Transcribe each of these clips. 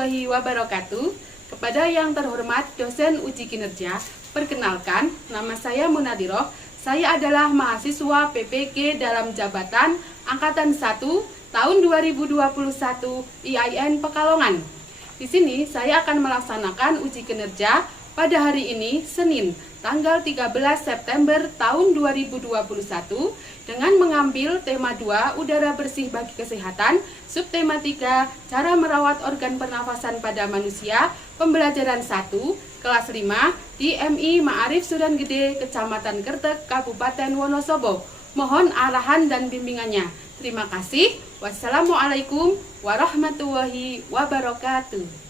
warahmatullahi wabarakatuh. Kepada yang terhormat dosen uji kinerja, perkenalkan, nama saya Munadiroh. Saya adalah mahasiswa PPG dalam jabatan Angkatan 1 tahun 2021 IAIN Pekalongan. Di sini saya akan melaksanakan uji kinerja pada hari ini, Senin, tanggal 13 September tahun 2021 dengan mengambil tema 2, udara bersih bagi kesehatan, subtema 3, cara merawat organ pernafasan pada manusia, pembelajaran 1, kelas 5 di MI Ma'arif Sudan Gede, Kecamatan Kertek, Kabupaten Wonosobo. Mohon arahan dan bimbingannya. Terima kasih. Wassalamualaikum warahmatullahi wabarakatuh.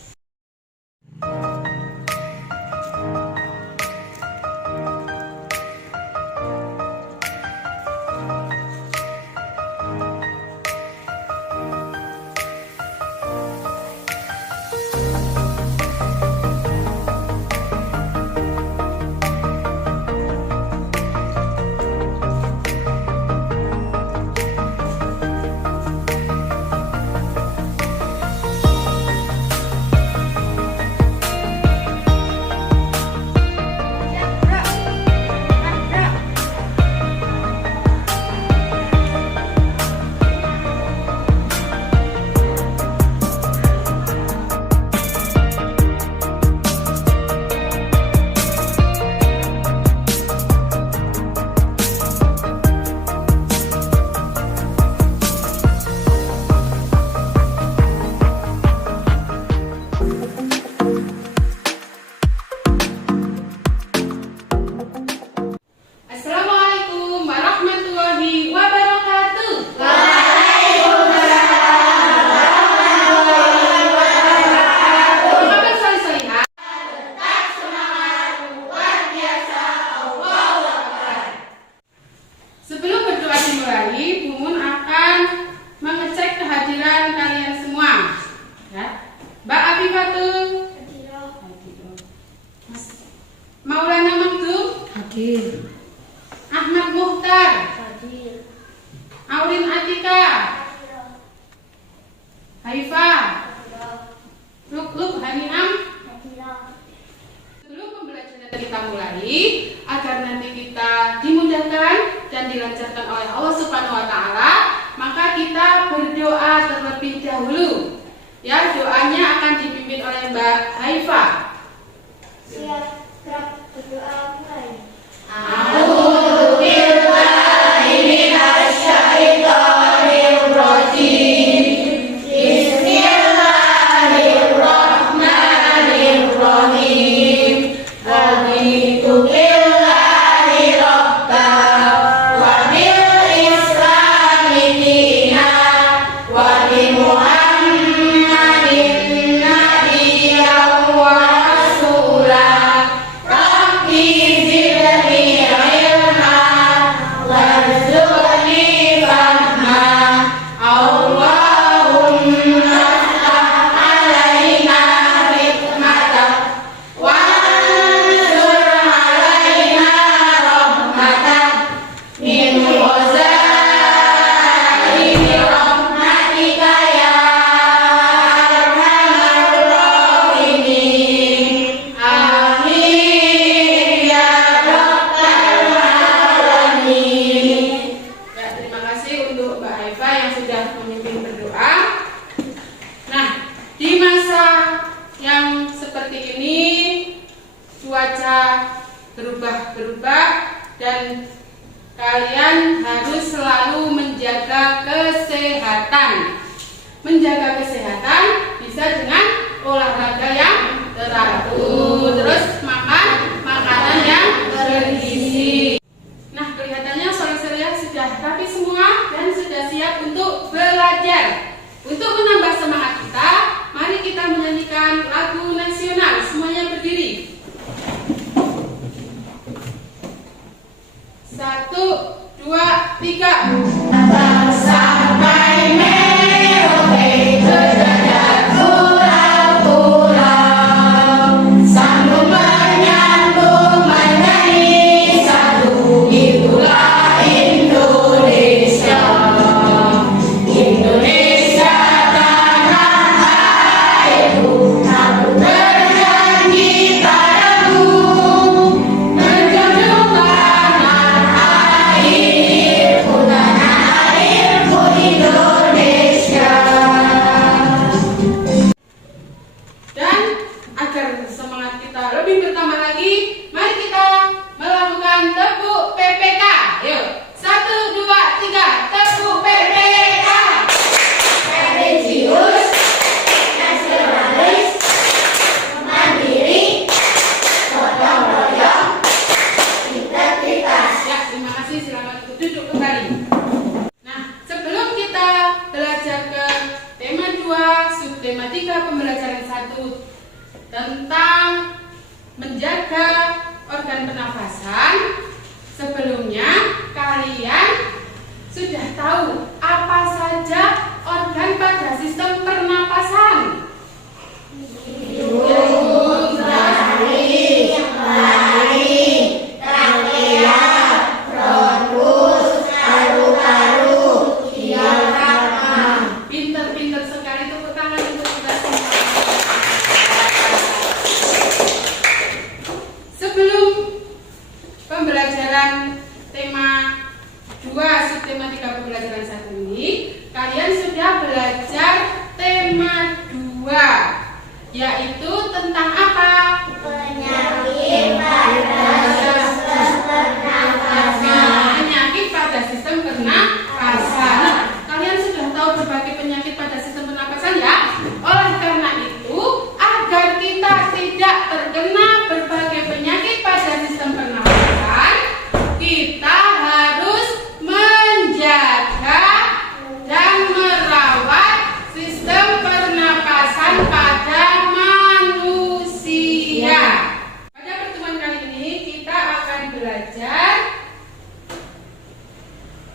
Maulana Magdum Hadir. Ahmad Muhtar Hadir. Aurin Atika Haifa Lukluk Haniam. Sebelum pembelajaran kita mulai, agar nanti kita dimudahkan dan dilancarkan oleh Allah Subhanahu wa Ta'ala, maka kita berdoa terlebih dahulu. Ya, doanya akan dipimpin oleh Mbak Haifa. Siap, gerak berdoa mulai. A'udzu billahi minasyaitonir rajim. Bismillahirrahmanirrahim. Raditu billahi rabban wa bil islami dinan wa bi Muhammadin nabiyyan wa rasulan. Rabbi zidni ilma warzuqni fahma. Allahumma ftah alaina hikmatak wansur alaina rahmatak min khazaini rahmatika ya arhamar rahimin. Amin ya rabbal alamin. Ya, terima kasih untuk Mbak Haifa yang sudah memimpin berdoa. Nah, di masa yang seperti ini cuaca berubah-berubah dan kalian harus selalu menjaga kesehatan. Menjaga kesehatan bisa dengan olahraga yang teratur, terus makan makanan yang bergizi. Nah, kelihatannya sore-sore sudah rapi semua dan sudah siap untuk belajar. Untuk menambah semangat kita, mari kita menyanyikan lagu nasional. Semuanya berdiri. 1, 2, 3. Sampai Merauke terdapat pulau-pulau, sambung menyambung menjadi satu. Itulah Indonesia. Indonesia tanah airku. subtema 3 pembelajaran 1 tentang menjaga organ pernafasan. Sebelumnya kalian sudah tahu apa saja organ pada sistem pernapasan? Hidung, jari, lari, trachea, bronkus, paru-paru, diafragma. Pinter-pinter sekali, tepuk tangan untuk kita semua. Sebelum pembelajaran tema 2 subtema 3 pembelajaran 1 ini, kalian sudah belajar tema 2, yaitu tentang apa? Penyakit pada sistem pernafasan. Penyakit pada sistem pernapasan. Nah, kalian sudah tahu berbagai penyakit pada sistem pernapasan ya? Oleh karena itu, agar kita tidak terkena berbagai penyakit pada sistem pernapasan, kita harus menjaga dan merawat sistem pernapasan pada manusia. Pada pertemuan kali ini kita akan belajar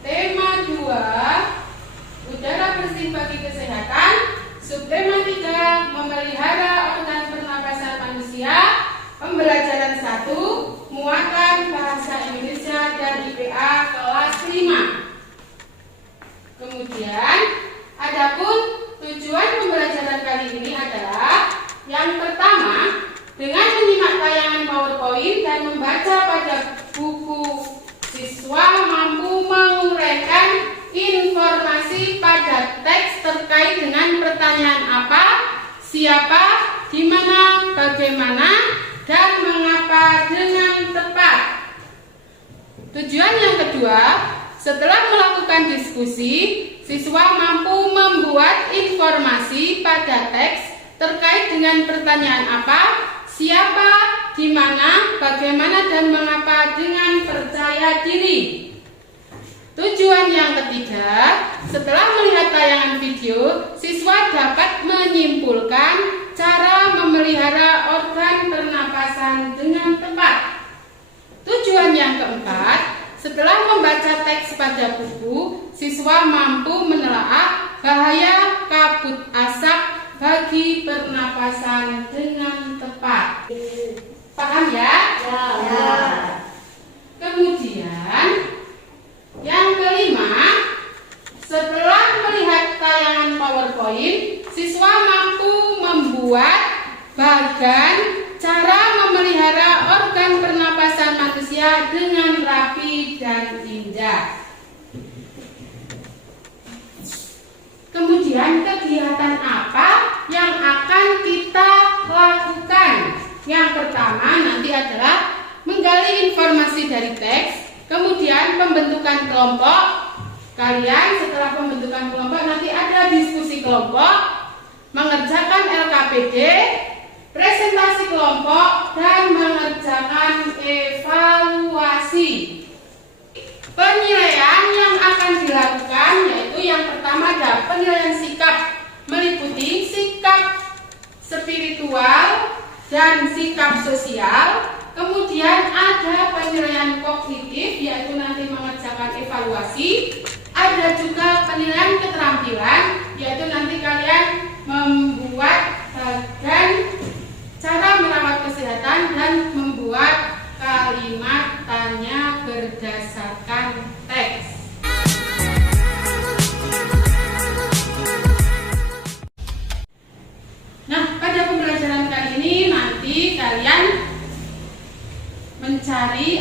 tema 2 udara bersih bagi kesehatan, subtema 3 memelihara organ pernapasan manusia, pembelajaran 1 muatan bahasa Indonesia dan IPA kelas 5. Kemudian, adapun tujuan pembelajaran kali ini adalah yang pertama, dengan menyimak tayangan PowerPoint dan membaca pada buku, siswa mampu menguraikan informasi pada teks terkait dengan pertanyaan apa, siapa, di mana, bagaimana, dan mengapa dengan tepat. Tujuan yang kedua, setelah melakukan diskusi, siswa mampu membuat informasi pada teks terkait dengan pertanyaan apa, siapa, di mana, bagaimana, dan mengapa dengan percaya diri. Tujuan yang ketiga, setelah melihat tayangan video, siswa dapat menyimpulkan cara memelihara organ pernapasan dengan tepat. Tujuan yang keempat, setelah membaca teks pada buku, siswa mampu menelaah bahaya kabut asap bagi pernapasan dengan tepat. Paham ya? Ya. Kemudian yang kelima, setelah melihat tayangan PowerPoint, siswa mampu membuat bagan cara memelihara organ pernapasan manusia dengan rapi dan indah. Kemudian kegiatan apa yang akan kita lakukan? Yang pertama nanti adalah menggali informasi dari teks, kemudian pembentukan kelompok. Kalian setelah pembentukan kelompok nanti ada diskusi kelompok, mengerjakan LKPD, presentasi kelompok, dan mengerjakan evaluasi. Penilaian yang akan dilakukan yaitu yang pertama ada penilaian sikap, meliputi sikap spiritual dan sikap sosial. Kemudian ada penilaian kognitif yaitu nanti mengerjakan evaluasi. Ada juga penilaian keterampilan yaitu nanti kalian membuat bagan cara merawat kesehatan dan membuat kalimat tanya berdasarkan teks. Nah, pada pembelajaran kali ini nanti kalian mencari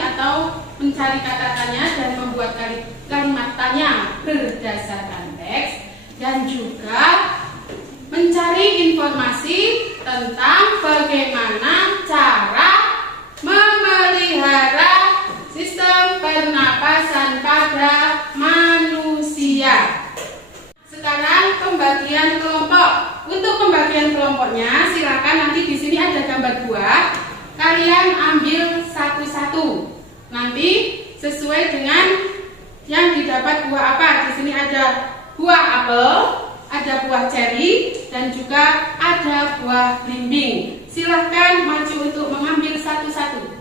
kata tanya dan membuat kalimat tanya berdasarkan teks, dan juga mencari informasi tentang bagaimana cara memelihara sistem pernapasan pada manusia. Sekarang pembagian kelompok. Untuk pembagian kelompoknya, silakan nanti di sini ada gambar buah. Kalian ambil satu-satu. Nanti sesuai dengan yang didapat buah apa. Di sini ada buah apel, ada ada buah ceri, dan juga ada buah belimbing. Silahkan maju untuk mengambil satu-satu.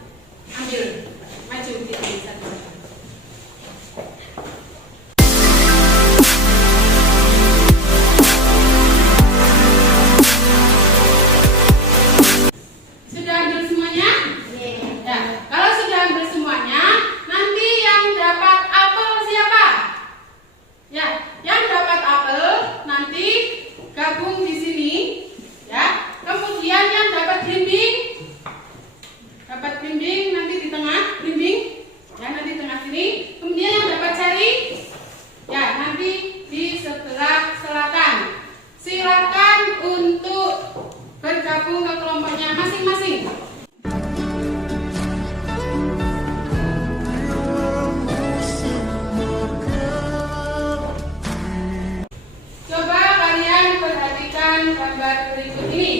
Ambil, maju diambil satu-satu. Sudah ambil semuanya? Ya, kalau sudah ambil semuanya, nanti yang dapat apel siapa? Ya, yang dapat apel nanti gabung di sini, ya. Kemudian yang dapat belimbing nanti di tengah belimbing, ya nanti di tengah sini. Kemudian yang dapat ceri, ya nanti di sebelah selatan. Silakan untuk bergabung ke kelompoknya masing-masing. Coba kalian perhatikan gambar berikut ini.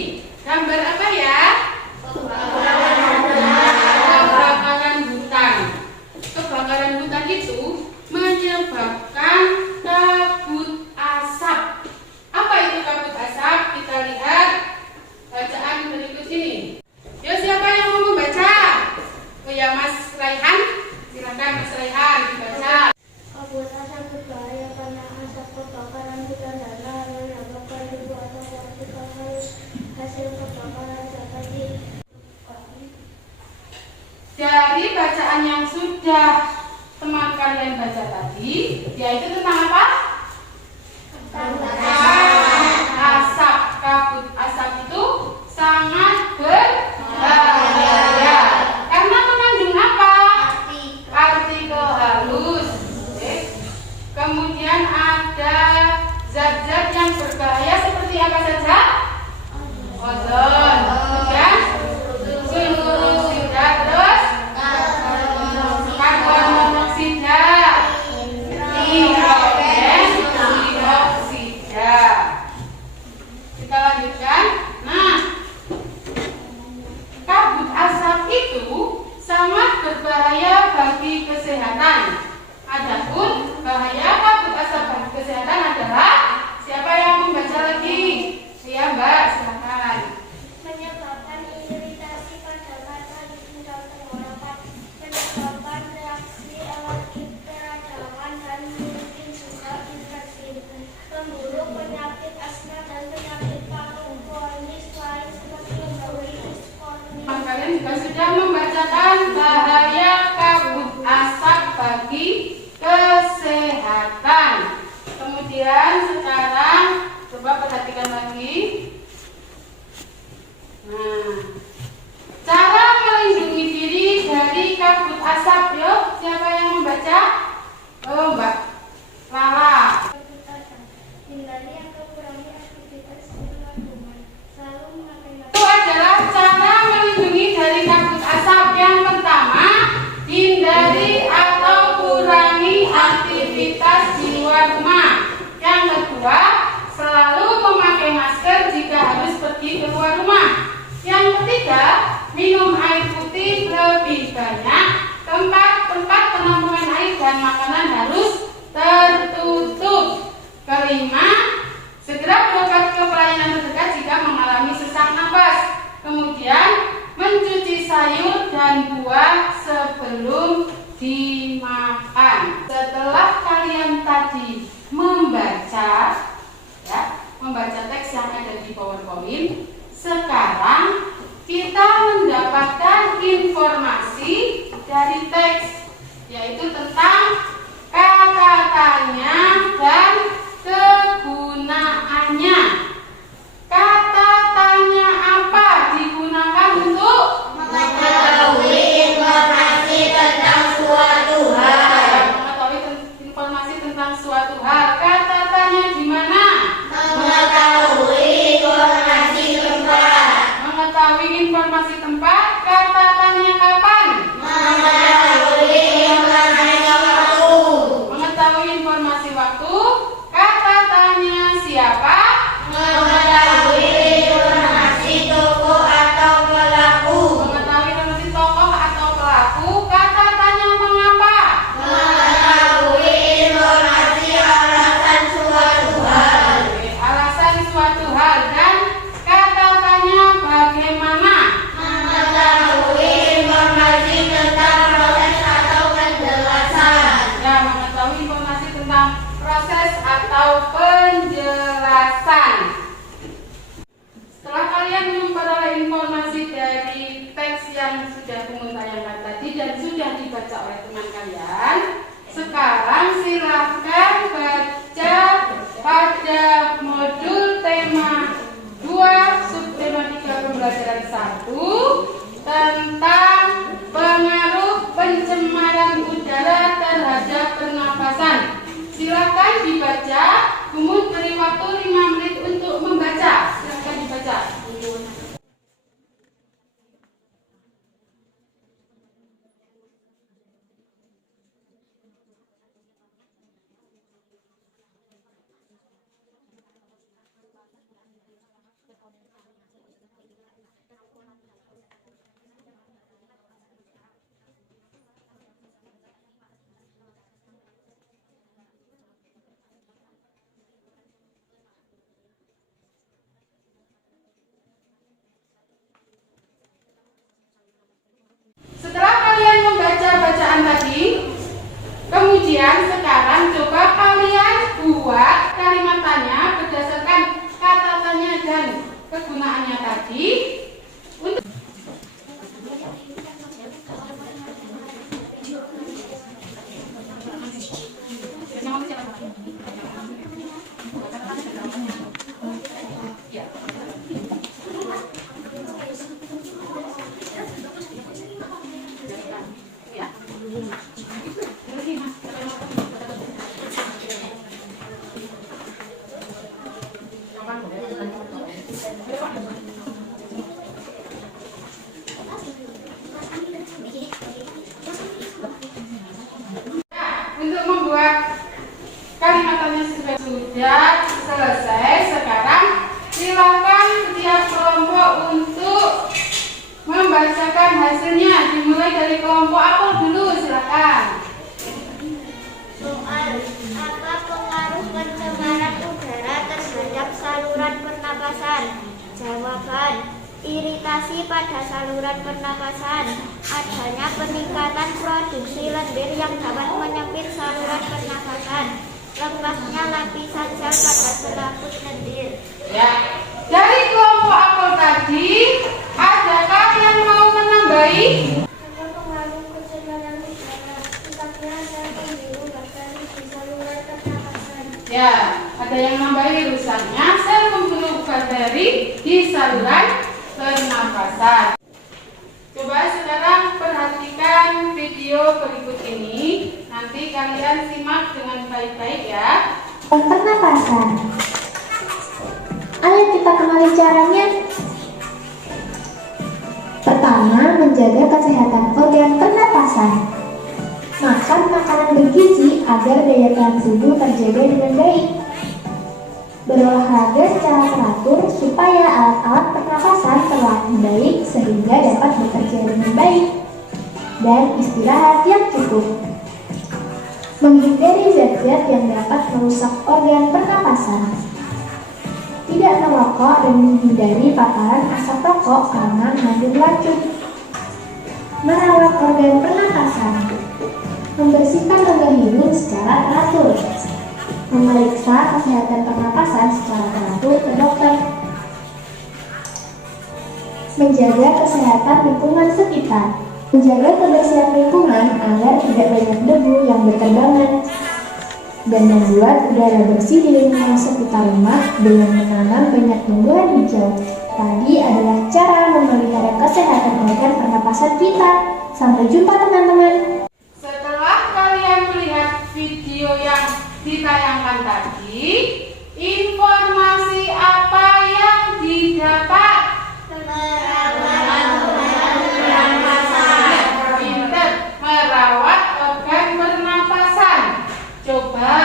Gambar apa ya? Kebakaran hutan. Kebakaran hutan itu menyebabkan kabut asap. Apa itu kabut asap? Kita lihat bacaan berikut ini. Ya, siapa yang mau membaca? Oh ya, Mas Raihan. Silakan Mas Raihan dibaca. Kabut asap berbahaya karena asap kebakaran hutan dan lahan menyebabkan ribuan warga harus hasil kebakaran dapat Dari bacaan yang sudah teman kalian baca tadi, yaitu tentang apa? Asap. Kabut asap itu sangat berbahaya karena mengandung apa? Partikel halus. Kemudian ada zat-zat yang berbahaya seperti apa saja? Ozon, ya, sulfurosida, terus karbon monoksida, nitrogen dioksida. Kita lanjutkan. Nah, kabut asap itu sangat berbahaya bagi kesehatan. Adapun bahaya kabut asap bagi kesehatan adalah, siapa yang membaca lagi? Iya Mbak, silakan. menyebabkan iritasi pada mata, hidung, dan tenggorokan, menyebabkan reaksi alergi, peradangan, dan mungkin juga infeksi, memburuk penyakit asma dan penyakit paru, kronis lain seperti bronkitis, kornea. Kalian juga sudah membacakan bahaya kabut asap bagi kesehatan. Kemudian sekarang coba perhatikan lagi. Nah, cara melindungi diri dari kabut asap. Yuk, siapa yang membaca? Oh, Mbak Lala. Hindari atau kurangi aktivitas di luar rumah. Selalu memakai Itu adalah cara melindungi dari kabut asap. Yang pertama, hindari atau kurangi aktivitas di luar rumah. Yang kedua, selalu memakai masker jika harus pergi keluar rumah. Yang ketiga, minum air putih lebih banyak. Tempat-tempat penampungan air dan makanan harus tertutup. Kelima, segera berobat ke pelayanan terdekat jika mengalami sesak napas. Kemudian, mencuci sayur dan buah sebelum dimakan. Setelah kalian tadi membaca, ya, membaca teks yang ada di PowerPoint, sekarang kita mendapatkan informasi dari teks, yaitu tentang kata-katanya dan kegunaannya. Kata tanya apa digunakan untuk Mengetahui informasi tentang suatu hal. mengetahui informasi tentang suatu hal. Kata tanya di mana? Mengetahui informasi tempat. Mengetahui informasi tempat. Kata tanya kapan? Mengetahui informasi waktu. Mengetahui informasi waktu. Kata tanya siapa? Kegunaannya tadi untuk untuk membuat kalimatnya sudah selesai. Sekarang silakan setiap kelompok untuk membacakan hasilnya. Dimulai dari kelompok apel dulu, silakan. Soal, apa pengaruh pencemaran udara terhadap saluran pernapasan? Jawaban, iritasi pada saluran pernapasan. Adanya peningkatan produksi lendir yang dapat menyempit saluran pernapasan. Lepasnya lapisan sel pada selaput lendir. Ya, dari kelompok apel tadi, adakah yang mau menambahi? Apa pengaruh pencemaran udara? Sikapnya sel pembiru bakteri di saluran pernapasan. Ya, ada yang nambahi rusannya sel pembunuh bakteri di saluran pernapasan. Coba sekarang perhatikan video berikut ini. Nanti kalian simak dengan baik-baik ya. Pernapasan. Ayo kita kenali caranya. Pertama, menjaga kesehatan organ pernapasan. Makan makanan bergizi agar daya tahan tubuh terjaga dengan baik. Berolahraga secara teratur supaya alat-alat pernapasan terlatih baik sehingga dapat bekerja dengan baik. Dan istirahat yang cukup. Menghindari zat-zat yang dapat merusak organ pernapasan. Tidak merokok dan menghindari paparan asap rokok karena mengandung racun. Merawat organ pernapasan. Membersihkan rongga hidung secara teratur. Memeriksa kesehatan pernapasan secara teratur ke dokter. Menjaga kesehatan lingkungan sekitar. Menjaga kebersihan lingkungan agar tidak banyak debu yang berterbangan. Dan membuat udara bersih di lingkungan sekitar rumah dengan menanam banyak tumbuhan hijau. Tadi adalah cara memelihara kesehatan organ pernapasan kita. Sampai jumpa teman-teman. Setelah kalian melihat video yang ditayangkan tadi, informasi apa yang didapat? Pinter, merawat organ pernapasan. Coba,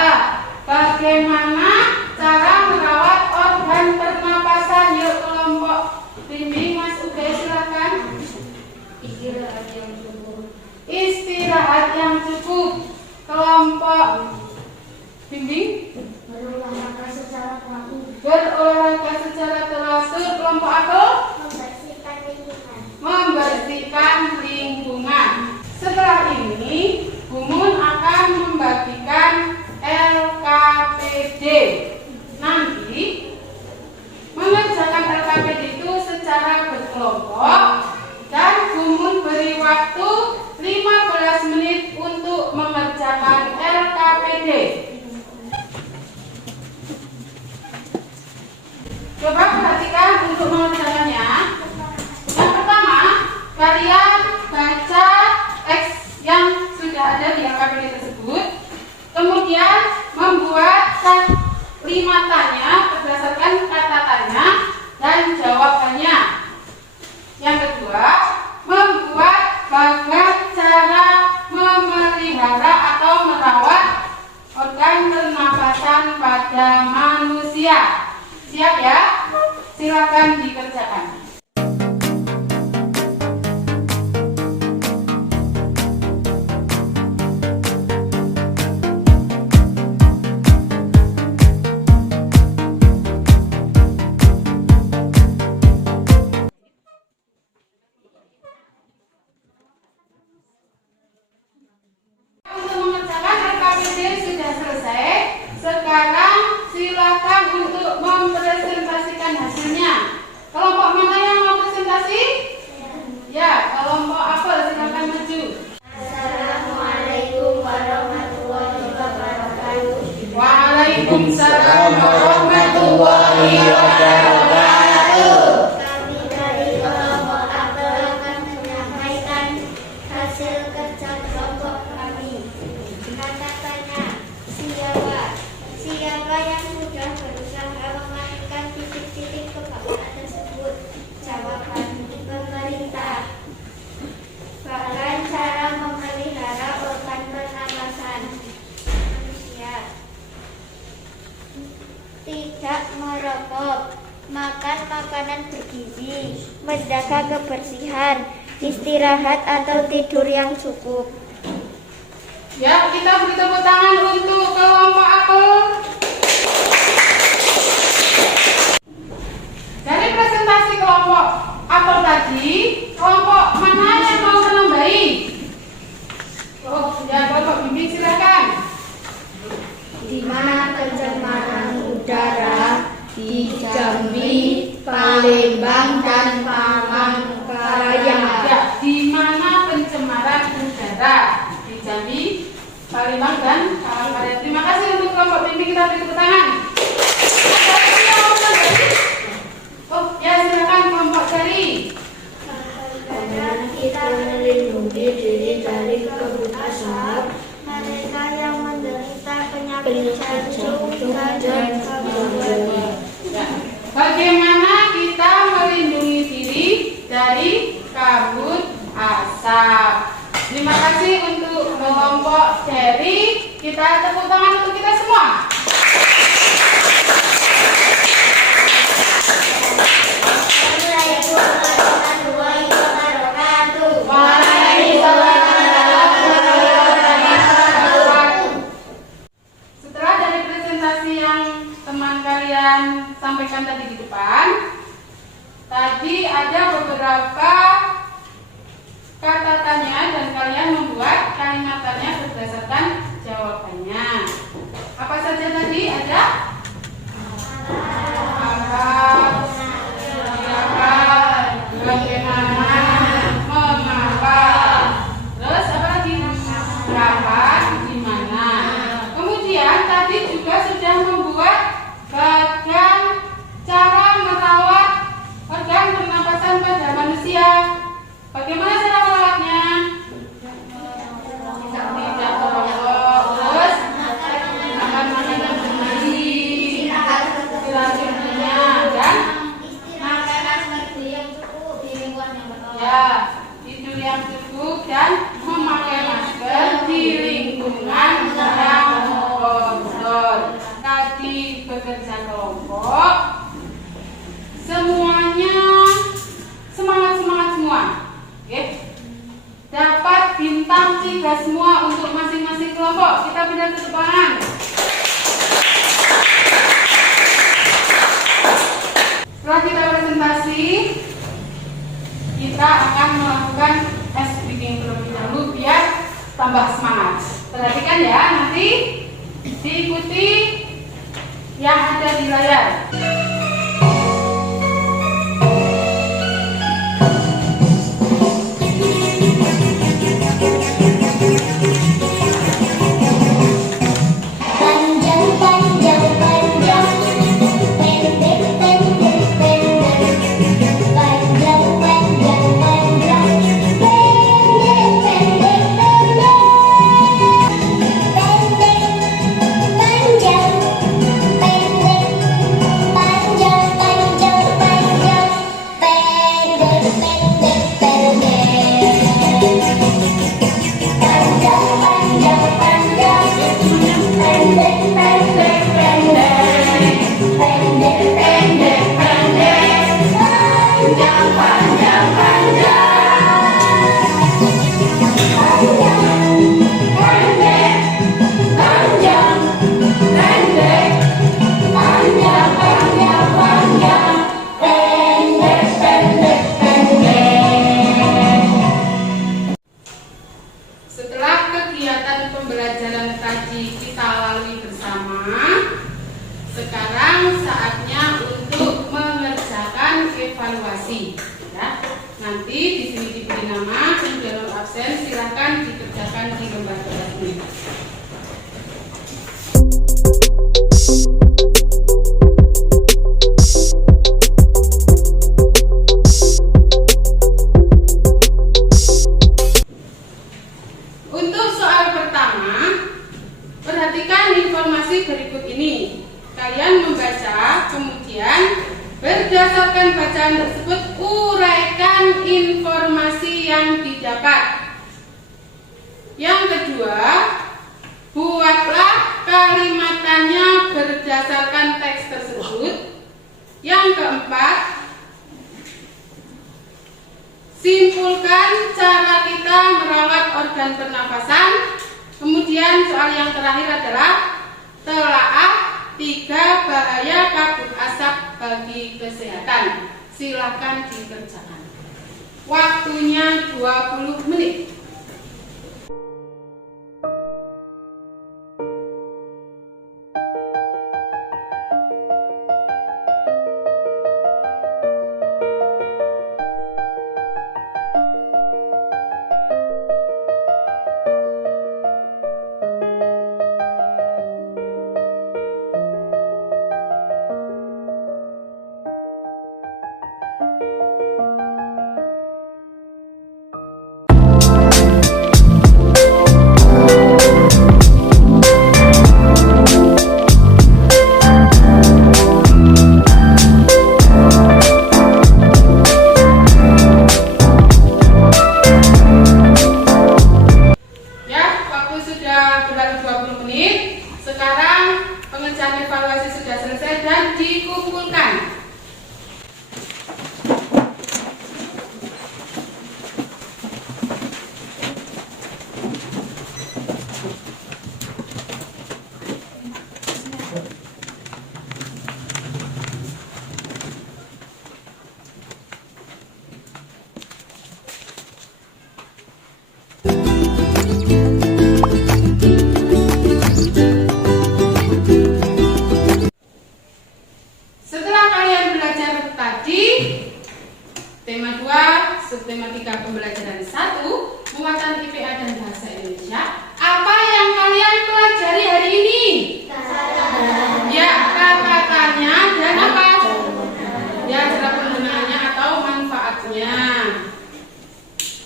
bagaimana cara merawat organ pernapasan? Yuk kelompok bimbing, Mas Uge, silakan. Istirahat yang cukup. Kelompok bimbing, berolahraga secara teratur. Kelompok aku membersihkan lingkungan. Setelah ini, Bumun akan membagikan LKPD. Nanti mengerjakan LKPD itu secara berkelompok dan Bumun beri waktu 15 menit untuk mengerjakan LKPD. Coba perhatikan untuk mengerjakannya. Yang pertama, kalian baca teks yang sudah ada di LKPD tersebut. Kemudian membuat 5 tanya berdasarkan kata tanya dan jawabannya. Yang kedua, membuat bagan cara memelihara atau merawat organ pernapasan pada manusia. Siap ya? Silakan dikerjakan. Untuk mengerjakan LKPD sudah selesai. Sekarang silakan untuk mempresentasikan hasilnya. tidak merokok, makan makanan bergizi, menjaga kebersihan, istirahat atau tidur yang cukup. Ya, kita beri tepuk tangan untuk kelompok apel. Dari presentasi kelompok apel tadi, kelompok mana yang mau menambahi? Oh, ya, kelompok bimbing silakan. Di mana pencemaran udara di Jambi, Palembang, dan Palangkaraya? Ya, di mana pencemaran udara di Jambi, Palembang, dan Palangkaraya? Terima kasih untuk kelompok bimbing, kita beri tepuk tangan. Ada lagi yang mau menambahi? Oh, ya, silakan kelompok dari. Bagaimana kita melindungi diri dari kabut asap, Mereka yang menderita penyakit jantung dan paru-paru. Ya. Bagaimana kita melindungi diri dari kabut asap? Terima kasih untuk kelompok dari. Kita tepuk tangan untuk kita semua. Setelah dari presentasi yang teman kalian sampaikan tadi di depan, tadi ada beberapa kata tanya dan kalian membuat kalimat tanya berdasarkan jawabannya. Apa saja tadi? Ada apa, siapa, bagaimana, mengapa, terus apa lagi? Kapan, di mana. Kemudian tadi juga sudah membuat bagan cara merawat organ pernapasan pada manusia. Bagaimana cara merawatnya? Tidak merokok, terus makan makanan bergizi, istirahat dan ya, tidur yang cukup dan memakai masker di lingkungan yang kotor. Tadi bekerja kelompok, semuanya semangat semua. Oke. Dapat bintang 3 semua untuk masing-masing kelompok. Kita pindah ke depan. Setelah kita presentasi, kita akan melakukan tes speaking terlebih dahulu biar tambah semangat. Perhatikan ya, nanti diikuti yang ada di layar. Setelah kegiatan pembelajaran tadi kita lalui bersama, sekarang saatnya untuk mengerjakan evaluasi. Ya, nanti di sini diberi nama, dalam absen silakan dikerjakan di lembar tugas ini. Untuk soal pertama, perhatikan informasi berikut ini. Kalian membaca, kemudian berdasarkan bacaan tersebut uraikan informasi yang didapat. Yang kedua, buatlah kalimat tanya berdasarkan teks tersebut. organ pernafasan. Kemudian soal yang terakhir adalah telaah 3 bahaya kabut asap bagi kesehatan. Silakan dikerjakan. Waktunya 20 menit. Sekarang pengerjaan evaluasi sudah selesai dan dikumpulkan. Tema 2, subtematika pembelajaran 1, muatan IPA dan bahasa Indonesia. Apa yang kalian pelajari hari ini? Ya, kata-katanya dan apa? Ya, cara penggunaannya atau manfaatnya.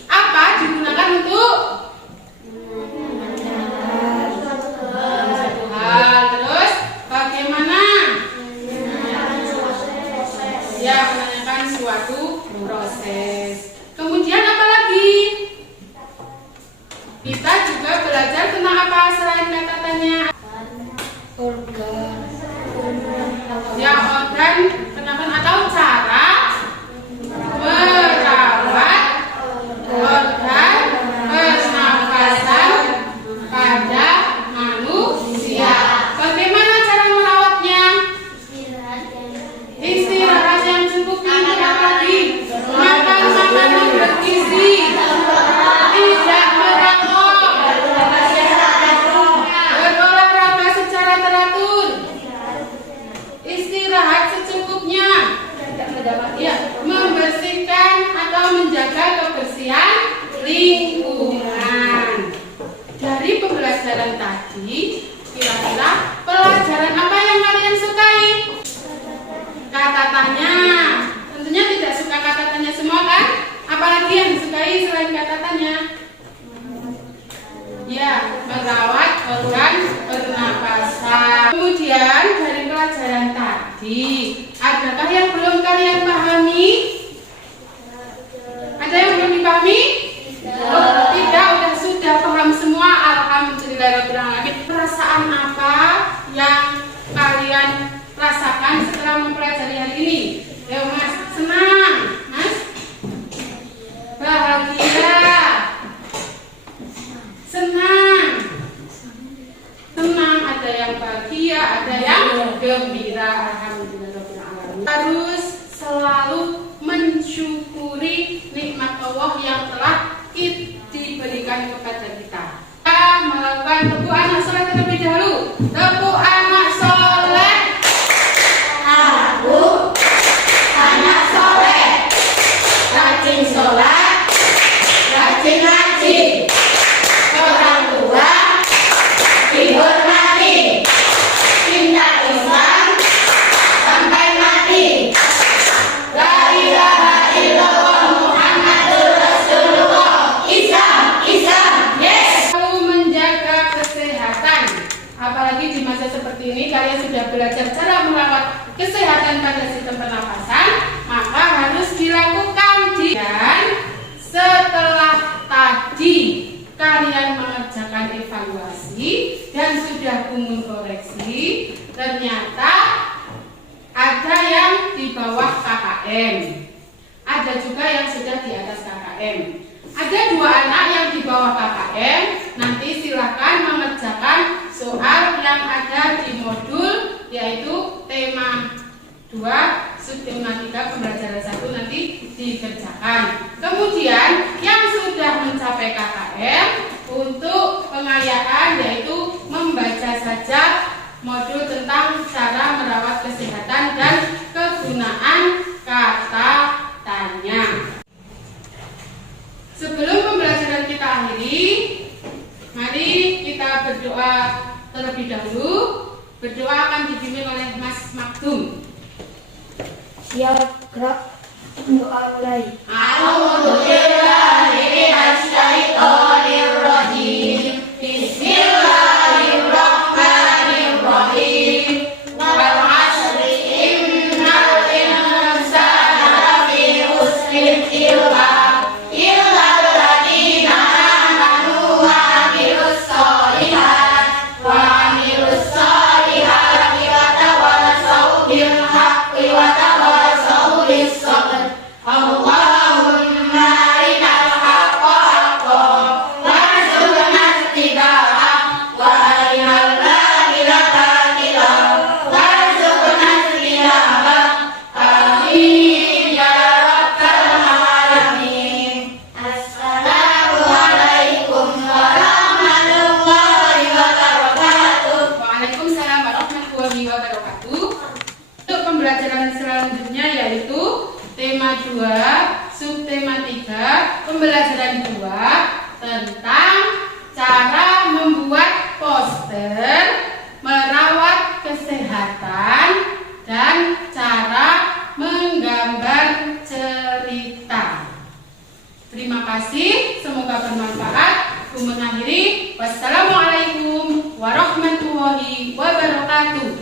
Apa digunakan untuk? Satu hal. Terus, bagaimana? Ya, menanyakan suatu proses. Kemudian apa lagi? Kita juga belajar tentang apa selain kata-katanya? Organ. Ya, organ penapasan atau cara merawat organ pernapasan pada manusia. Bagaimana cara merawatnya? Istirahat yang cukup, tidak lagi makan makanan bergizi, tidak merokok, berolahraga secara teratur, istirahat secukupnya, ya, membersihkan atau menjaga kebersihan lingkungan. Dari pembelajaran tadi, kira-kira pelajaran apa yang kalian sukai? Kata-katanya. Tentunya tidak suka kata-katanya semua kan? Apalagi yang disukai selain kata-katanya? Ya, merawat organ pernapasan. Kemudian dari pelajaran tadi, adakah yang belum kalian pahami? Ada yang belum dipahami? Oh, tidak, sudah paham semua. Alhamdulillahirobbilalamin. Perasaan apa yang kalian rasakan setelah mempelajari hari ini? Ya Mas, senang, Mas? Bahagia? Senang? Senang, ada yang bahagia, ada yang gembira. Alhamdulillahirobbilalamin. Harus selalu mensyukuri nikmat Allah yang telah diberikan kepada kita. Kita melakukan tepuk anak soleh terlebih dahulu. Tepuk anak soleh. Aku anak soleh, rajin sholat, rajin ngaji, orang tua dihormati, cinta Islam sampai mati. La ilaha illallah Muhammadur Rasulullah. Islam, yes. Selalu menjaga kesehatan. Apalagi di masa seperti ini, kalian sudah belajar cara merawat kesehatan pada sistem pernapasan, maka harus dilakukan. Dan setelah tadi kalian mengerjakan evaluasi dan sudah kumpul koreksi, ternyata ada yang di bawah KKM, ada juga yang sudah di atas KKM. Ada 2 anak yang di bawah KKM. Nanti silakan mengerjakan soal yang ada di modul, yaitu tema 2, subtema 3, pembelajaran 1 nanti dikerjakan. Kemudian yang sudah mencapai KKM, untuk pengayaan yaitu membaca saja modul tentang cara merawat kesehatan dan kegunaan kata tanya. Sebelum pembelajaran kita akhiri, mari kita berdoa terlebih dahulu. Berdoa akan dipimpin oleh Mas Makdum. Siap, gerak. Doa mulai. A'udzubillahiminasyaitonirrajim. Bismillahirrahmanirrahim. Wal 'asri innal insana lafi khusrin illa alladzina amanu wa 'amilus sholihat wa tawassaw bil haqqi wa tawassaw bis sabr. Allahumma arinal haqqa haqqan warzuqna ittiba'ah wa arinal batila batilan warzuqna ijtinabah. Amin ya rabbal alamin. Assalamualaikum warahmatullahi wabarakatuh. Waalaikumsalam warahmatullahi wabarakatuh. Untuk pembelajaran selanjutnya yaitu tema 2, subtema 3, pembelajaran 2 tentang cara membuat poster, merawat kesehatan, dan cara menggambar cerita. Terima kasih, semoga bermanfaat. Aku mengakhiri. Wassalamualaikum warahmatullahi wabarakatuh.